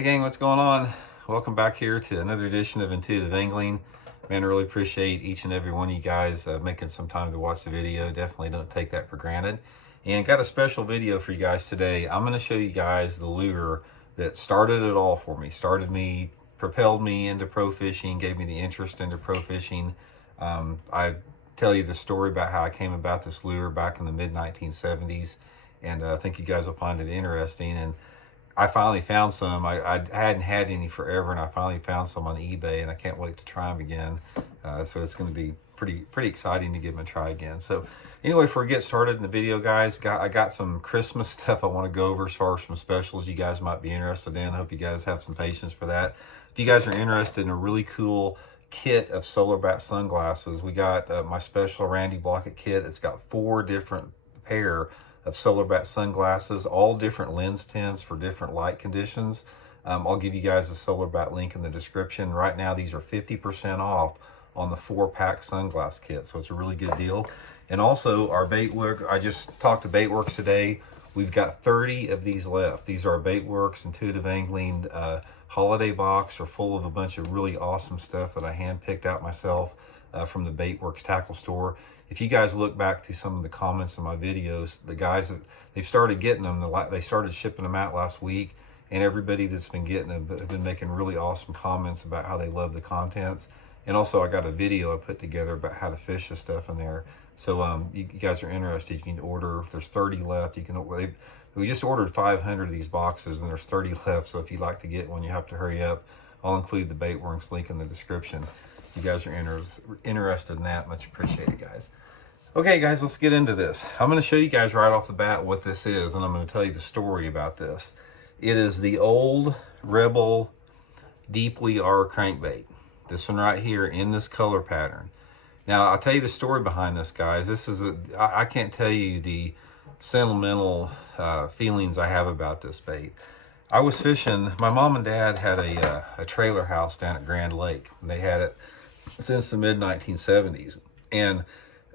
Hey gang, what's going on? Welcome back here to another edition of Intuitive Angling. Man, I really appreciate each and every one of you guys making some time to watch the video. Definitely don't take that for granted. And got a special video for you guys today. I'm going to show you guys the lure that started it all for me. Propelled me into pro fishing, gave me the interest into pro fishing. I tell you the story about how I came about this lure back in the mid 1970s, and I think you guys will find it interesting. And I finally found some. I hadn't had any forever, and I finally found some on eBay, and I can't wait to try them again. So it's going to be pretty exciting to give them a try again. So anyway, before we get started in the video, guys, I got some Christmas stuff I want to go over as far as some specials you guys might be interested in. I hope you guys have some patience for that. If you guys are interested in a really cool kit of solar bat sunglasses, we got my special Randy Blockett kit. It's got 4 different pair of solar bat sunglasses, all different lens tints for different light conditions. I'll give you guys a solar bat link in the description. Right now, these are 50% off on the 4-pack sunglass kit, so it's a really good deal. And also our Baitworks, I just talked to Baitworks today. We've got 30 of these left. These are Baitworks Intuitive Angling holiday box, are full of a bunch of really awesome stuff that I hand picked out myself from the Baitworks tackle store. If you guys look back through some of the comments in my videos, the guys, they've started getting them. They started shipping them out last week, and everybody that's been getting them have been making really awesome comments about how they love the contents. And also, I got a video I put together about how to fish the stuff in there. So you guys are interested, you can order. There's 30 left. We just ordered 500 of these boxes, and there's 30 left. So if you'd like to get one, you have to hurry up. I'll include the Baitworks link in the description. If you guys are interested in that, much appreciated, guys. Okay, guys, let's get into this. I'm going to show you guys right off the bat what this is, and I'm going to tell you the story about this. It is the old Rebel Deep We Are crankbait. This one right here in this color pattern. Now, I'll tell you the story behind this, guys. I can't tell you the sentimental feelings I have about this bait. I was fishing. My mom and dad had a trailer house down at Grand Lake. They had it since the mid 1970s, and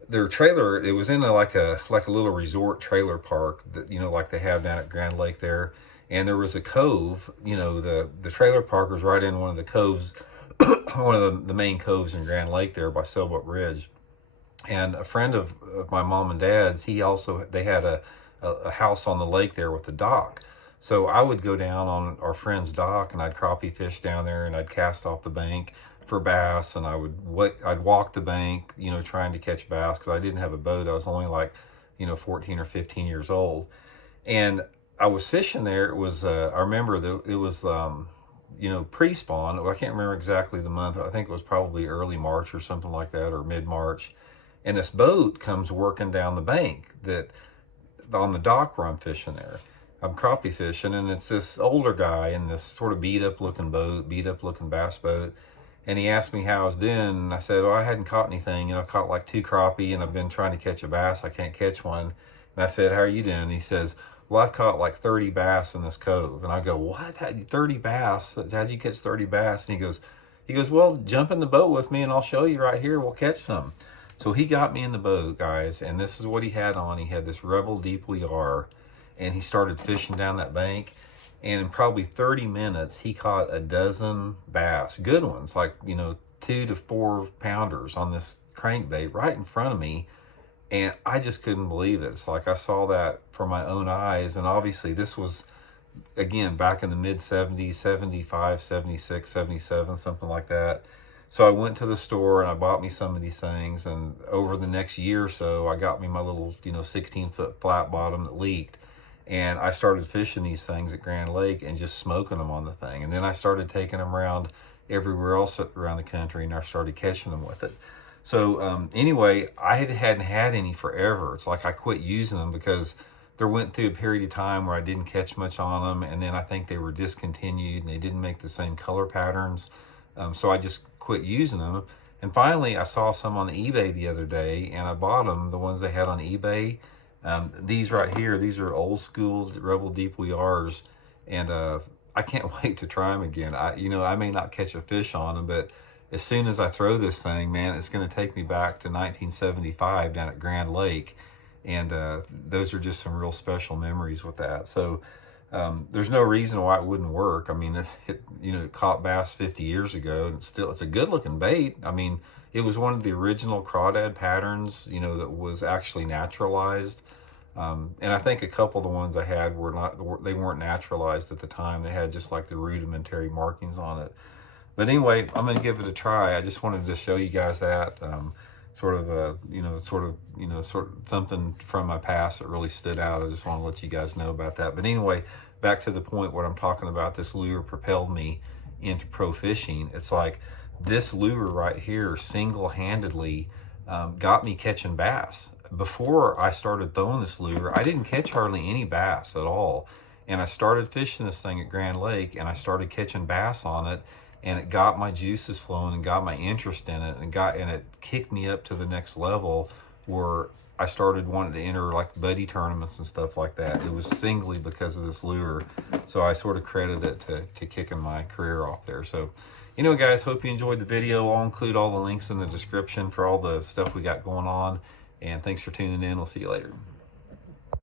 their trailer, it was in like a little resort trailer park that, you know, like they have down at Grand Lake there. And there was a cove, you know, the trailer park was right in one of the coves, one of the main coves in Grand Lake there by Sailboat Ridge. And a friend of my mom and dad's, they had a house on the lake there with the dock. So I would go down on our friend's dock, and I'd crappie fish down there, and I'd cast off the bank for bass, and I'd walk the bank, you know, trying to catch bass, because I didn't have a boat. I was only like, you know, 14 or 15 years old, and I was fishing there. It was I remember that it was you know, pre-spawn. I can't remember exactly the month. I think it was probably early March or something like that, or mid-March. And this boat comes working down the bank on the dock where I'm fishing there. I'm crappie fishing, and it's this older guy in this sort of beat up looking bass boat. And he asked me how I was doing, and I said, well, I hadn't caught anything. You know, I caught like 2 crappie, and I've been trying to catch a bass. I can't catch one. And I said, how are you doing? And he says, well, I've caught like 30 bass in this cove. And I go, what? 30 bass? How'd you catch 30 bass? And he goes, well, jump in the boat with me, and I'll show you right here. We'll catch some. So he got me in the boat, guys, and this is what he had on. He had this Rebel Deep We Are, and he started fishing down that bank. And in probably 30 minutes, he caught a dozen bass, good ones, like, you know, 2 to 4 pounders on this crankbait right in front of me. And I just couldn't believe it. It's like I saw that for my own eyes. And obviously this was, again, back in the mid 70s, 75, 76, 77, something like that. So I went to the store and I bought me some of these things. And over the next year or so, I got me my little, you know, 16-foot flat bottom that leaked. And I started fishing these things at Grand Lake and just smoking them on the thing. And then I started taking them around everywhere else around the country, and I started catching them with it. So anyway, I hadn't had any forever. It's like I quit using them because there went through a period of time where I didn't catch much on them. And then I think they were discontinued and they didn't make the same color patterns. So I just quit using them. And finally, I saw some on eBay the other day, and I bought them, the ones they had on eBay. These right here, these are old school Rebel Deep We Are's, and I can't wait to try them again. You know, I may not catch a fish on them, but as soon as I throw this thing, man, it's going to take me back to 1975 down at Grand Lake, and those are just some real special memories with that. So there's no reason why it wouldn't work. I mean, it caught bass 50 years ago, and it's a good looking bait. I mean, it was one of the original crawdad patterns, that was actually naturalized. And I think a couple of the ones I had they weren't naturalized at the time. They had just like the rudimentary markings on it. But anyway, I'm going to give it a try. I just wanted to show you guys that, sort of something from my past that really stood out. I just want to let you guys know about that. But anyway, back to the point what I'm talking about. This lure propelled me into pro fishing. It's like this lure right here single-handedly got me catching bass. Before I started throwing this lure, I didn't catch hardly any bass at all. And I started fishing this thing at Grand Lake, and I started catching bass on it, and it got my juices flowing and got my interest in it, and it kicked me up to the next level where I started wanting to enter like buddy tournaments and stuff like that. It was singly because of this lure. So I sort of credit it to kicking my career off there. So anyway, guys, hope you enjoyed the video. I'll include all the links in the description for all the stuff we got going on. And thanks for tuning in. We'll see you later.